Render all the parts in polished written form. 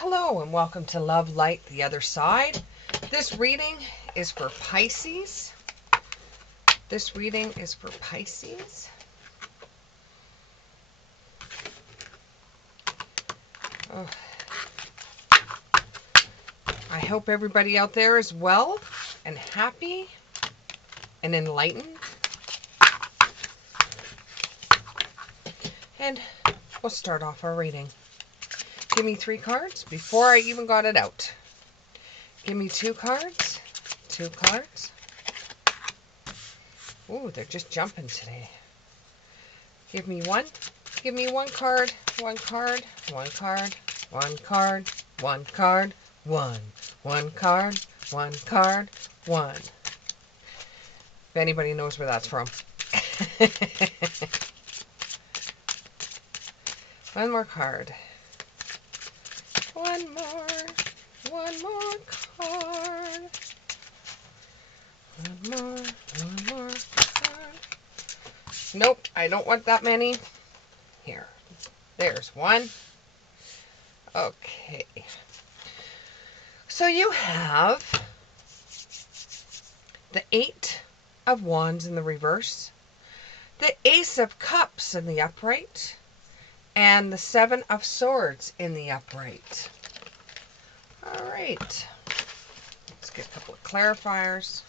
Hello and welcome to Love Light the Other Side. This reading is for Pisces. This reading is for Pisces. Oh. I hope everybody out there is well and happy and enlightened. And we'll start off our reading. Give me 3 cards before I even got it out. Give me 2 cards. 2 cards. Ooh, they're just jumping today. Give me 1. Give me 1 card. 1 card. 1 card. 1 card. 1 card. 1. 1 card. 1 card. 1. If anybody knows where that's from. 1 more card. 1 more. 1 more card. 1 more. 1 more card. Nope, I don't want that many. Here. There's 1. Okay. So you have the 8 of Wands in the reverse, the Ace of Cups in the upright, and the 7 of Swords in the upright. All right. Let's get a couple of clarifiers,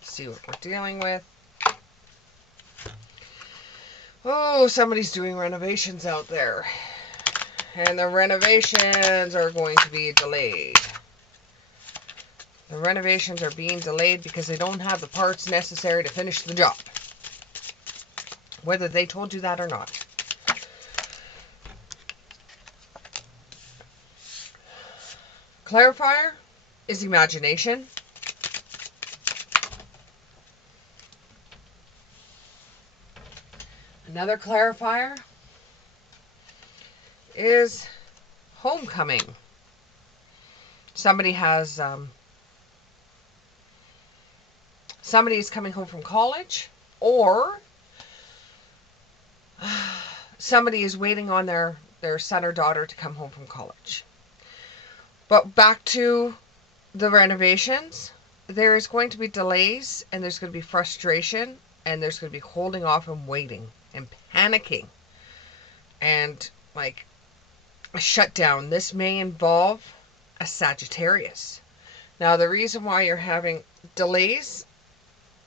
see what we're dealing with. Oh, somebody's doing renovations out there. And the renovations are going to be delayed. The renovations are being delayed because they don't have the parts necessary to finish the job. Whether they told you that or not. Clarifier is imagination. Another clarifier is homecoming. Somebody has somebody is coming home from college, or somebody is waiting on their son or daughter to come home from college. But back to the renovations, there is going to be delays, and there's going to be frustration, and there's going to be holding off and waiting and panicking and like a shutdown. This may involve a Sagittarius. Now, the reason why you're having delays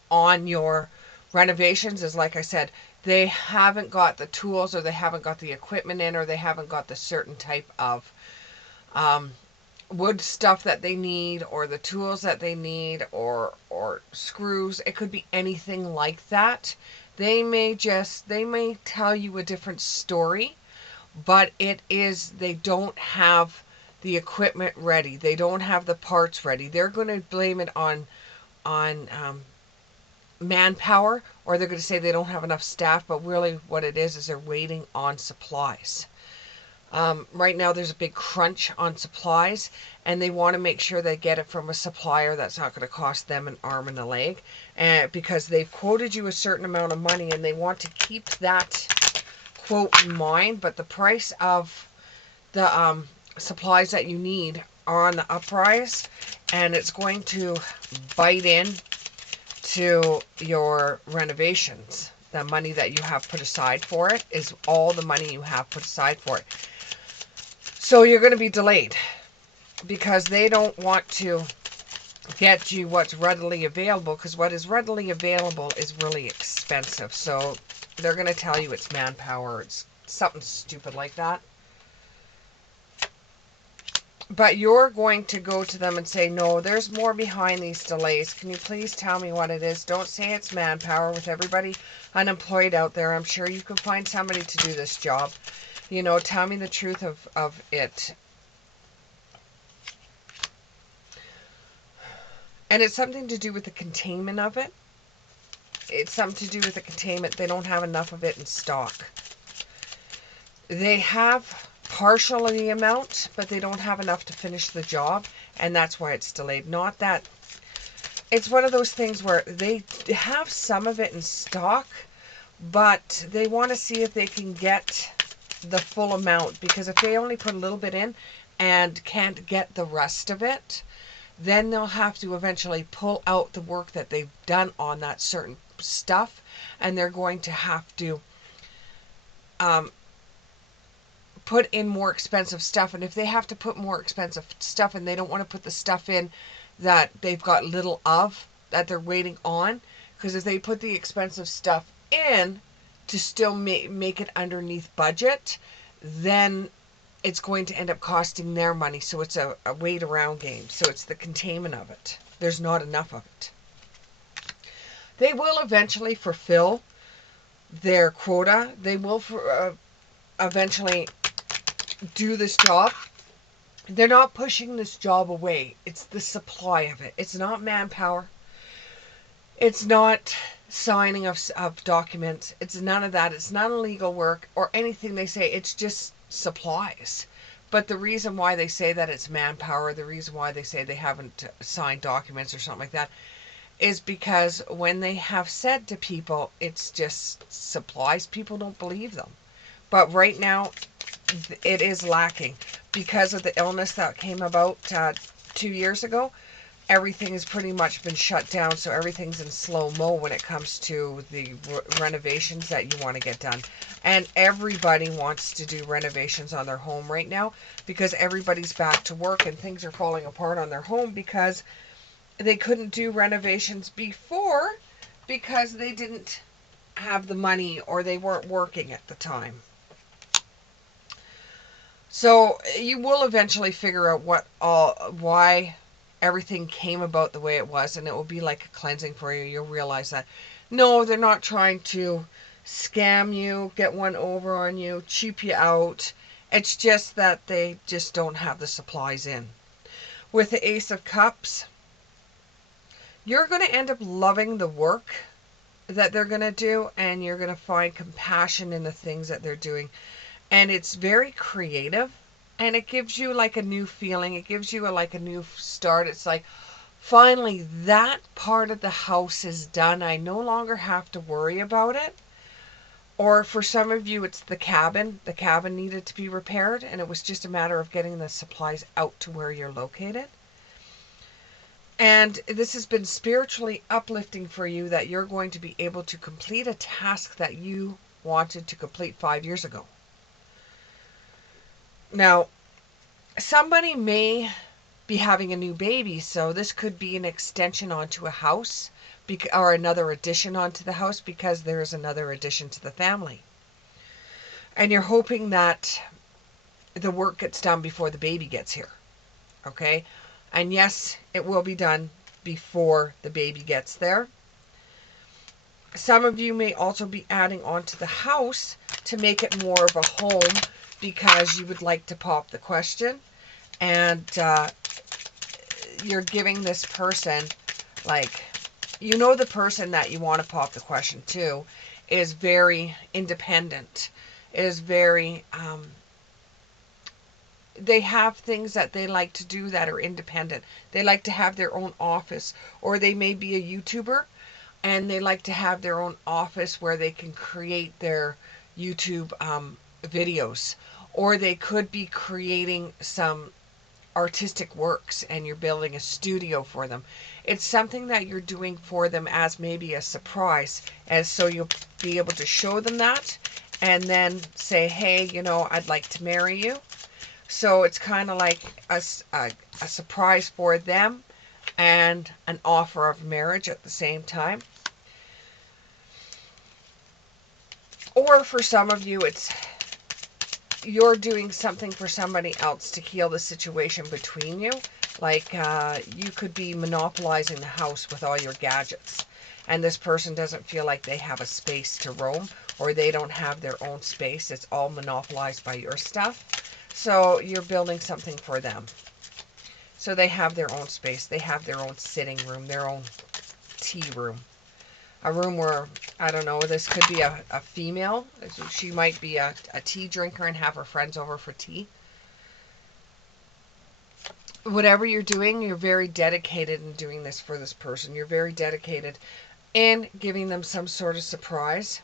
on your renovations is, like I said, they haven't got the tools, or they haven't got the equipment in, or they haven't got the certain type of wood stuff that they need, or the tools that they need, or screws. It could be anything like that. They may tell you a different story, but they don't have the equipment ready. They don't have the parts ready. They're going to blame it on manpower, or they're going to say they don't have enough staff, but really what it is they're waiting on supplies. Right now there's a big crunch on supplies, and they want to make sure they get it from a supplier that's not going to cost them an arm and a leg, because they've quoted you a certain amount of money, and they want to keep that quote in mind. But the price of the supplies that you need are on the uprise, and it's going to bite in to your renovations. The money that you have put aside for it is all the money you have put aside for it. So you're going to be delayed because they don't want to get you what's readily available, because what is readily available is really expensive. So they're going to tell you it's manpower. It's something stupid like that. But you're going to go to them and say, no, there's more behind these delays. Can you please tell me what it is? Don't say it's manpower. With everybody unemployed out there, I'm sure you can find somebody to do this job. You know, tell me the truth of it. And it's something to do with the containment of it. It's something to do with the containment. They don't have enough of it in stock. They have partial the amount, but they don't have enough to finish the job, and that's why it's delayed. Not that it's one of those things where they have some of it in stock, but they want to see if they can get the full amount, because if they only put a little bit in, and can't get the rest of it, then they'll have to eventually pull out the work that they've done on that certain stuff, and they're going to have to um, put in more expensive stuff. And if they have to put more expensive stuff and they don't want to put the stuff in that they've got little of, that they're waiting on, because if they put the expensive stuff in to still make it underneath budget, then it's going to end up costing their money. So it's a wait around game. So it's the containment of it. There's not enough of it. They will eventually fulfill their quota. They will eventually do this job. They're not pushing this job away. It's the supply of it. It's not manpower. It's not signing of documents. It's none of that. It's not illegal work or anything they say. It's just supplies. But the reason why they say that it's manpower, the reason why they say they haven't signed documents or something like that, is because when they have said to people it's just supplies, people don't believe them. But right now, it is lacking. Because of the illness that came about 2 years ago, everything has pretty much been shut down, so everything's in slow-mo when it comes to the renovations that you want to get done. And everybody wants to do renovations on their home right now because everybody's back to work and things are falling apart on their home because they couldn't do renovations before because they didn't have the money or they weren't working at the time. So you will eventually figure out why everything came about the way it was, and it will be like a cleansing for you. You'll realize that no, they're not trying to scam you, get one over on you, cheap you out. It's just that they just don't have the supplies in. With the Ace of Cups, you're going to end up loving the work that they're going to do, and you're going to find compassion in the things that they're doing. And it's very creative, and it gives you like a new feeling. It gives you like a new start. It's like, finally, that part of the house is done. I no longer have to worry about it. Or for some of you, it's the cabin. The cabin needed to be repaired, and it was just a matter of getting the supplies out to where you're located. And this has been spiritually uplifting for you, that you're going to be able to complete a task that you wanted to complete 5 years ago. Now, somebody may be having a new baby, so this could be an extension onto a house or another addition onto the house because there is another addition to the family. And you're hoping that the work gets done before the baby gets here. Okay? And yes, it will be done before the baby gets there. Some of you may also be adding onto the house to make it more of a home because you would like to pop the question, and you're giving this person, like, you know, the person that you want to pop the question to is very independent, is very, they have things that they like to do that are independent. They like to have their own office, or they may be a YouTuber and they like to have their own office where they can create their YouTube videos, or they could be creating some artistic works and you're building a studio for them. It's something that you're doing for them as maybe a surprise, and so you'll be able to show them that and then say, hey, you know, I'd like to marry you. So it's kind of like a surprise for them and an offer of marriage at the same time. Or for some of you, it's you're doing something for somebody else to heal the situation between you. Like you could be monopolizing the house with all your gadgets, and this person doesn't feel like they have a space to roam, or they don't have their own space. It's all monopolized by your stuff. So you're building something for them. So they have their own space. They have their own sitting room, their own tea room. A room where, I don't know, this could be a female. She might be a tea drinker and have her friends over for tea. Whatever you're doing, you're very dedicated in doing this for this person. You're very dedicated in giving them some sort of surprise.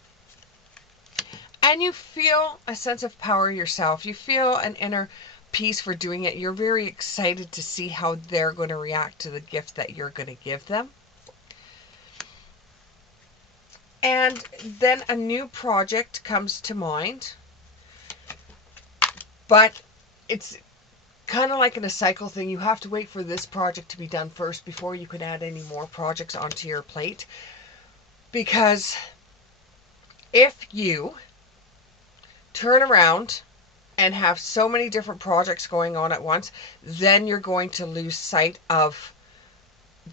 And you feel a sense of power yourself. You feel an inner piece for doing it. You're very excited to see how they're going to react to the gift that you're going to give them. And then a new project comes to mind, but it's kind of like in a cycle thing. You have to wait for this project to be done first before you can add any more projects onto your plate. Because if you turn around and have so many different projects going on at once, then you're going to lose sight of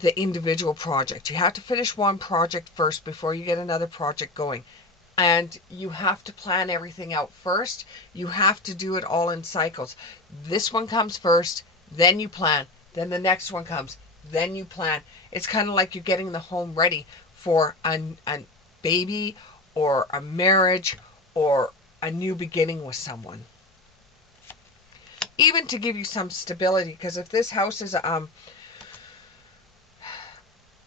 the individual project. You have to finish one project first before you get another project going. And you have to plan everything out first. You have to do it all in cycles. This one comes first, then you plan. Then the next one comes, then you plan. It's kind of like you're getting the home ready for a baby or a marriage or a new beginning with someone. Even to give you some stability, because if this house is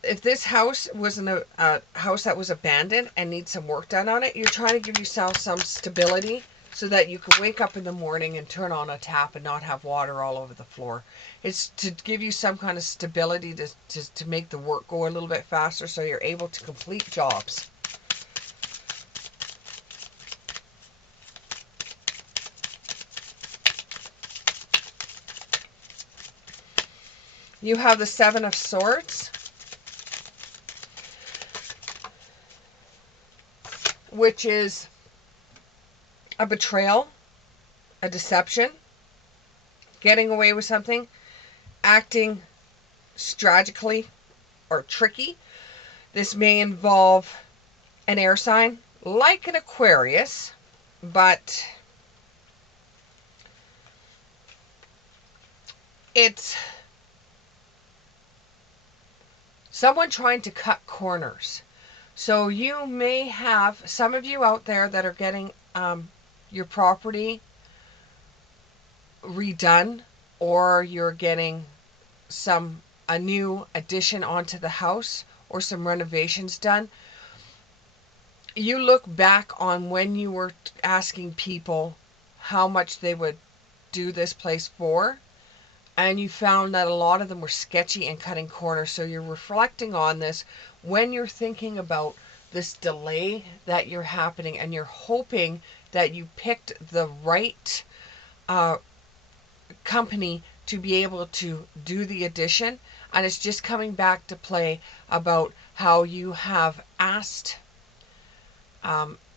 if this house was a house that was abandoned and needs some work done on it, you're trying to give yourself some stability so that you can wake up in the morning and turn on a tap and not have water all over the floor. It's to give you some kind of stability to make the work go a little bit faster so you're able to complete jobs. You have the Seven of Swords, which is a betrayal, a deception, getting away with something, acting strategically or tricky. This may involve an air sign like an Aquarius, but it's someone trying to cut corners. So you may have some of you out there that are getting your property redone, or you're getting a new addition onto the house or some renovations done. You look back on when you were asking people how much they would do this place for, and you found that a lot of them were sketchy and cutting corners. So you're reflecting on this when you're thinking about this delay that you're happening, and you're hoping that you picked the right company to be able to do the addition. And it's just coming back to play about how you have asked,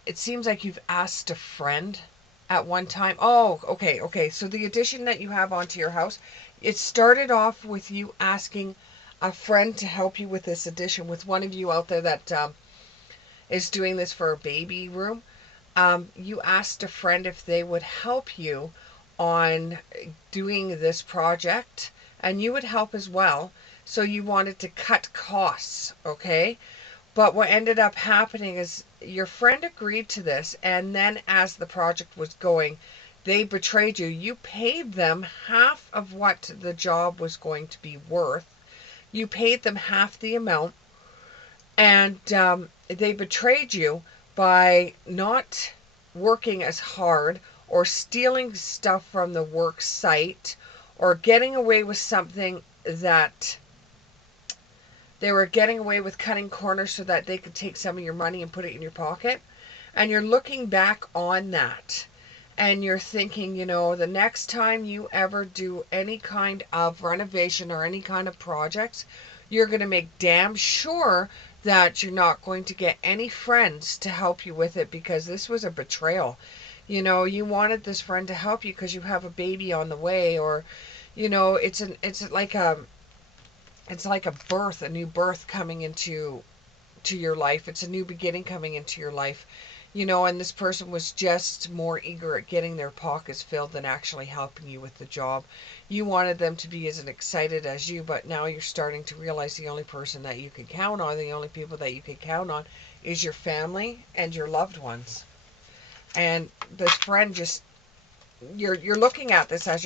it seems like you've asked a friend at one time. Oh, okay. So the addition that you have onto your house, it started off with you asking a friend to help you with this addition. With one of you out there that is doing this for a baby room, you asked a friend if they would help you on doing this project, and you would help as well. So you wanted to cut costs, okay? But what ended up happening is your friend agreed to this, and then as the project was going, they betrayed you. You paid them half of what the job was going to be worth. You paid them half the amount, and they betrayed you by not working as hard, or stealing stuff from the work site, or getting away with something that they were getting away with, cutting corners so that they could take some of your money and put it in your pocket. And you're looking back on that and you're thinking, the next time you ever do any kind of renovation or any kind of projects, you're going to make damn sure that you're not going to get any friends to help you with it, because this was a betrayal. You wanted this friend to help you because you have a baby on the way, or it's like a birth, a new birth coming into your life. It's a new beginning coming into your life. And this person was just more eager at getting their pockets filled than actually helping you with the job. You wanted them to be as excited as you, but now you're starting to realize the only person that you can count on, the only people that you can count on, is your family and your loved ones. And this friend just, you're looking at this as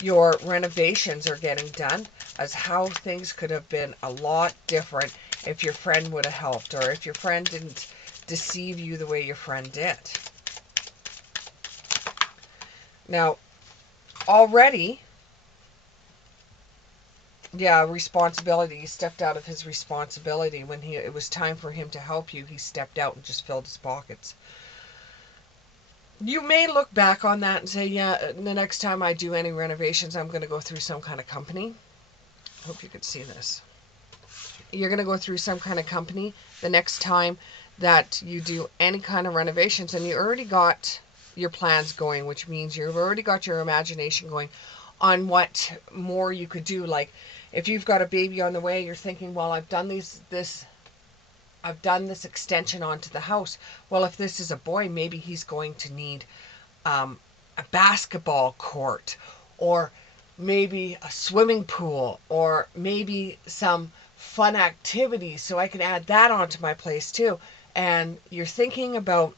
your renovations are getting done, as how things could have been a lot different if your friend would have helped, or if your friend didn't deceive you the way your friend did. Now, already, yeah, responsibility. He stepped out of his responsibility when it was time for him to help you. He stepped out and just filled his pockets. You may look back on that and say, yeah, the next time I do any renovations, I'm going to go through some kind of company. I hope you could see this. You're going to go through some kind of company the next time that you do any kind of renovations, and you already got your plans going, which means you've already got your imagination going on what more you could do. Like if you've got a baby on the way, you're thinking, well, I've done this extension onto the house. Well, if this is a boy, maybe he's going to need a basketball court, or maybe a swimming pool, or maybe some fun activities, so I can add that onto my place too. And you're thinking about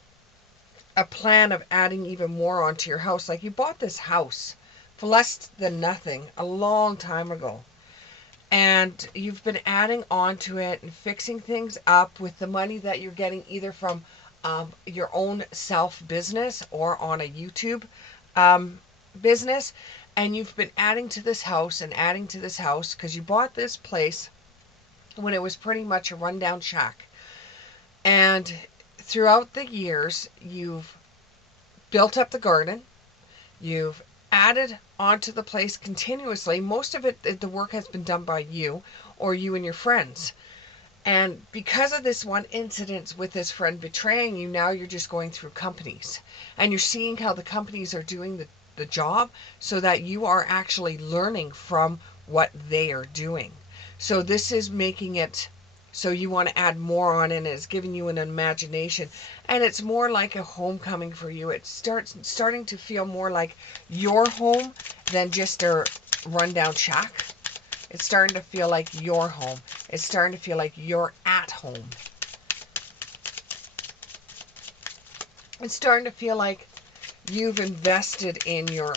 a plan of adding even more onto your house. Like you bought this house for less than nothing a long time ago, and you've been adding on to it and fixing things up with the money that you're getting either from your own self business or on a YouTube um, business. And you've been adding to this house and adding to this house because you bought this place when it was pretty much a rundown shack. And throughout the years, you've built up the garden, you've added onto the place continuously. Most of it, the work has been done by you or you and your friends. And because of this one incident with this friend betraying you, now you're just going through companies. And you're seeing how the companies are doing the job so that you are actually learning from what they are doing. So this is making it so you want to add more on, and it's giving you an imagination. And it's more like a homecoming for you. It starting to feel more like your home than just a rundown shack. It's starting to feel like your home. It's starting to feel like you're at home. It's starting to feel like you've invested in your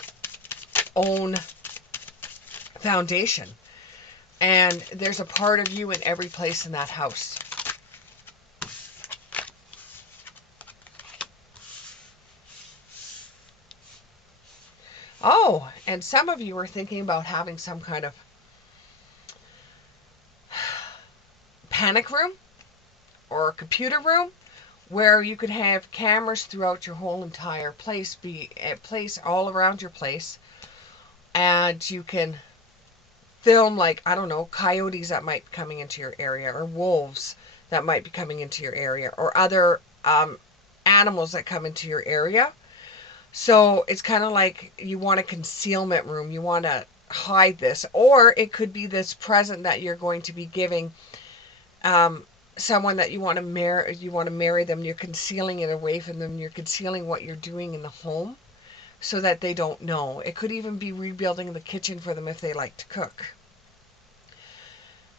own foundation. And there's a part of you in every place in that house. Oh, and some of you are thinking about having some kind of panic room or a computer room where you could have cameras throughout your whole entire place, be a place all around your place, and you can film, like, I don't know, coyotes that might be coming into your area, or wolves that might be coming into your area, or other animals that come into your area. So it's kind of like you want a concealment room, you want to hide this, or it could be this present that you're going to be giving someone that you want to marry them. You're concealing it away from them. You're concealing what you're doing in the home so that they don't know. It could even be rebuilding the kitchen for them if they like to cook.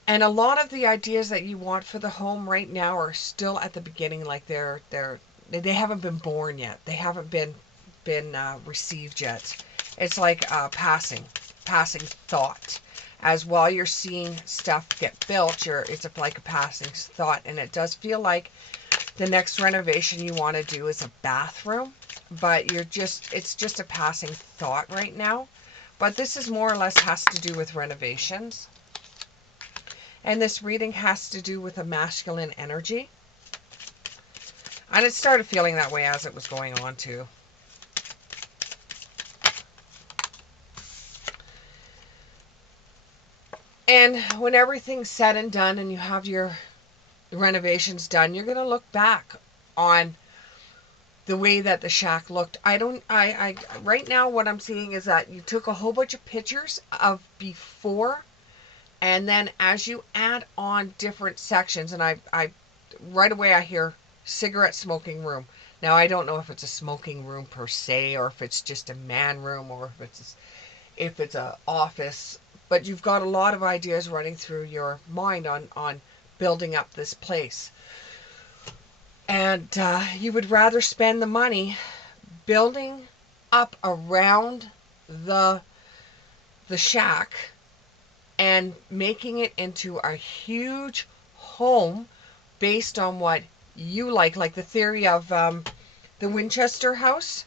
And a lot of the ideas that you want for the home right now are still at the beginning, like they haven't been born yet. They haven't been received yet. It's like passing thought. As while you're seeing stuff get built, it's like a passing thought, and it does feel like the next renovation you want to do is a bathroom, but it's just a passing thought right now. But this is more or less has to do with renovations. And this reading has to do with a masculine energy. And it started feeling that way as it was going on too. And when everything's said and done and you have your renovations done, you're going to look back on the way that the shack looked. I right now what I'm seeing is that you took a whole bunch of pictures of before, and then as you add on different sections, and I right away I hear cigarette smoking room. Now I don't know if it's a smoking room per se, or if it's just a man room, or if it's a office. But you've got a lot of ideas running through your mind on building up this place. And you would rather spend the money building up around the shack and making it into a huge home based on what you like the theory of the Winchester house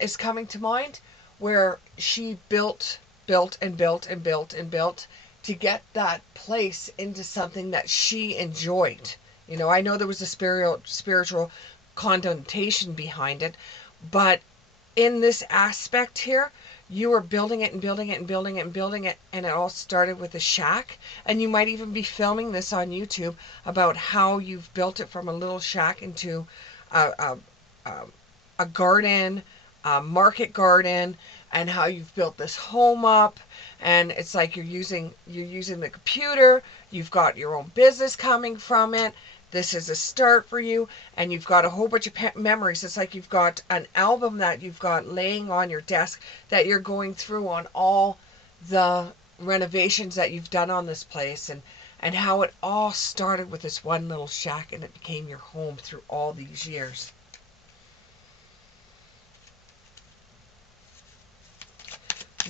is coming to mind. where she built and built and built and built to get that place into something that she enjoyed. I know there was a spiritual connotation behind it, but in this aspect here, you are building it and building it and building it and building it, and it all started with a shack. And you might even be filming this on YouTube about how you've built it from a little shack into a, a, a garden, a market garden, and how you've built this home up. And it's like you're using the computer, you've got your own business coming from it. This is a start for you, and you've got a whole bunch of memories. It's like you've got an album that you've got laying on your desk that you're going through on all the renovations that you've done on this place, and how it all started with this one little shack and it became your home through all these years.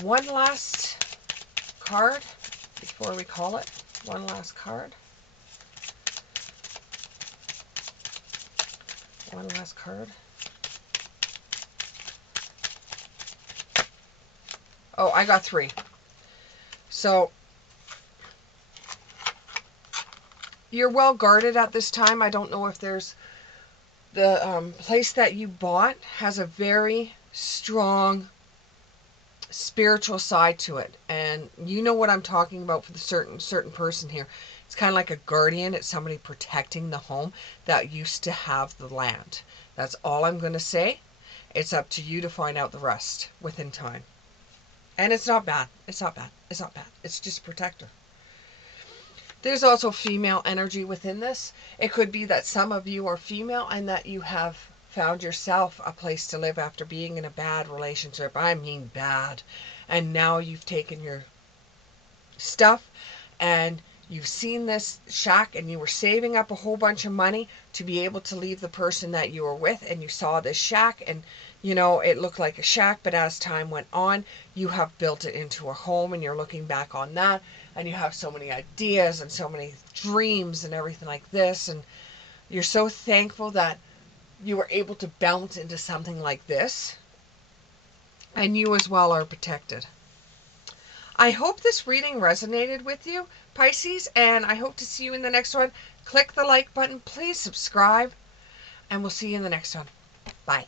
One last card before we call it. One last card. One last card. Oh, I got 3. So you're well guarded at this time. I don't know if there's the place that you bought has a very strong spiritual side to it, and you know what I'm talking about for the certain person here. It's kind of like a guardian. It's somebody protecting the home that used to have the land. That's all I'm going to say. It's up to you to find out the rest within time. And it's not bad. It's not bad. It's not bad. It's just a protector. There's also female energy within this. It could be that some of you are female and that you have found yourself a place to live after being in a bad relationship. I mean bad. And now you've taken your stuff and you've seen this shack and you were saving up a whole bunch of money to be able to leave the person that you were with, and you saw this shack and it looked like a shack, but as time went on, you have built it into a home, and you're looking back on that and you have so many ideas and so many dreams and everything like this, and you're so thankful that you were able to bounce into something like this, and you as well are protected. I hope this reading resonated with you, Pisces, and I hope to see you in the next one. Click the like button, please subscribe, and we'll see you in the next one. Bye.